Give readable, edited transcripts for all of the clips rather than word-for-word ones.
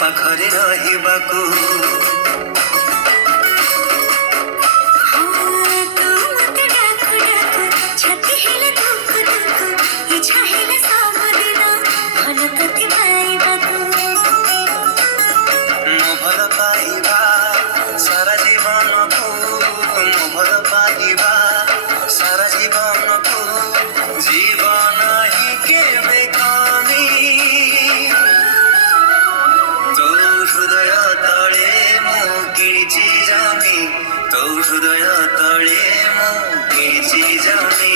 ପାଖରେ ରହିବାକୁ। ମୁଁ ଭଲ ପାଇବା ସାରା ଜୀବନକୁ, ମୁଁ ଭଲ ପାଇବା ସାରା ଜୀବନକୁ, ଜୀବନ ହିଁ କେବେ କମି। ତୋ ହୃଦୟ ତଳେ ମୁଁ କିଣିଛି ଜମି, ତୋ ହୃଦୟ ତଳେ ମୁଁ କିଣିଛି ଜମି।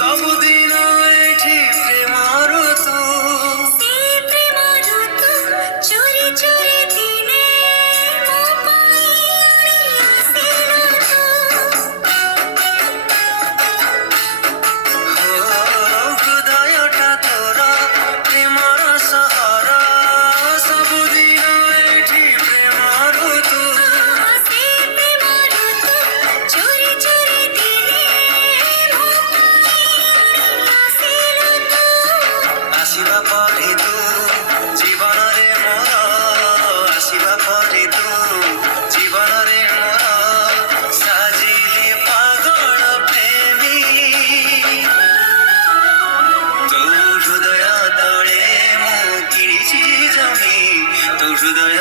ସବୁଦିନ ଏଠି ପ୍ରେମ ଋତୁ, ଚୋରି ଚୋରି ଦିନେ ମୋ ପାଇଁ ଆସିଲୁ ତୁ। ହୃଦୟଟା ତୋର ପ୍ରେମର ସହର, ସବୁଦିନ ଏଠି ପ୍ରେମ ଋତୁ। ଚୋରି ଚୋରି ଦିନେ ମୋ ଆସିଲୁ ତୁ। ଆସିବା ପରେ ତୁ ଜୀବନରେ ମୋର, ଆସିବା ପରେ ତୁ ଜୀବନରେ ମୋର ସାଜିଲି ପାଗଳ ପ୍ରେମୀ। ତୋ ହୃଦୟ ତଳେ ମୁଁ କିଣିଛି ଜମି, ତୋ ହୃଦୟ